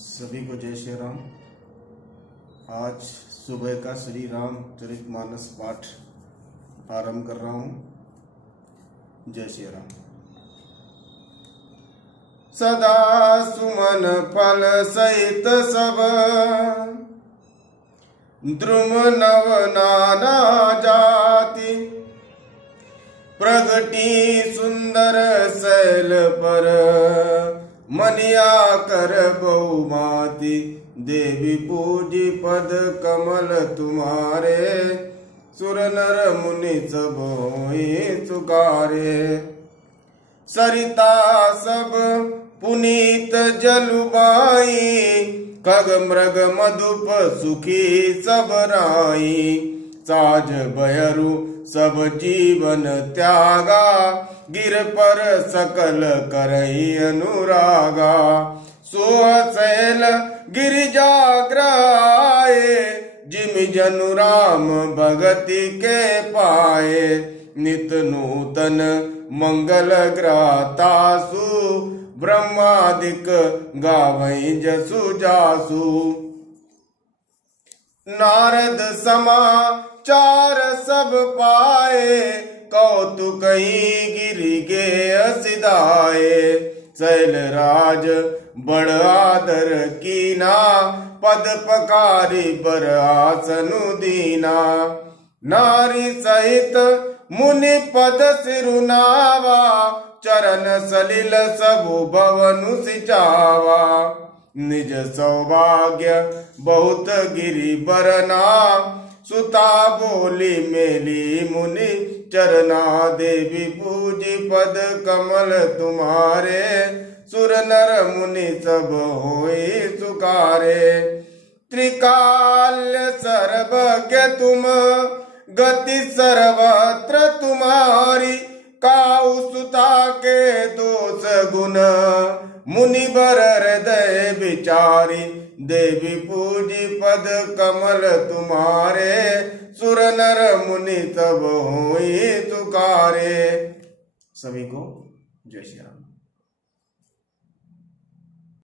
सभी को जय श्री राम। आज सुबह का श्री राम चरितमानस पाठ आरंभ कर रहा हूं। जय श्री राम। सदा सुमन फल सहित सब द्रुम नव नाना जाति, प्रगटी सुंदर शैल पर मनिया कर बहुमाति, देवी पूजी पद कमल तुम्हारे, सुर नर मुनि सब होई सुकारे। सरिता सब पुनीत जलुबाई, खग मृग मधुप सुखी सब राई। साज बयरु सब जीवन त्यागा, गिर पर सकल करई अनुरागा। सोहसैल गिरिजाग्राए, जिमि जनु राम भगति के पाए। नित नूतन मंगल ग्रातासु, ब्रह्मादिक गावई जसु जासु। नारद समाचार सब पाए, कौतुक गिरि गे असिधाए। शैल राज बड़ आदर कीना, पद पकारी बर आसनु दीना। नारी सहित मुनि पद सिरुनावा, चरण सलिल सबु भवनु सिचावा। निज सौभाग्य बहुत गिरि बरना, सुता बोली मेली मुनि चरना। देवी पूजी पद कमल तुम्हारे, सुर नर मुनि सब होई सुकारे। त्रिकाल्य सर्वज्ञ तुम, गति सर्वत्र तुम्हारी। काऊ सुता के दोष गुण, मुनि बर हृदय विचारी। देवी पूजी पद कमल तुम्हारे, सुर नर मुनि सब होई तुकारे। सभी को जय श्री राम।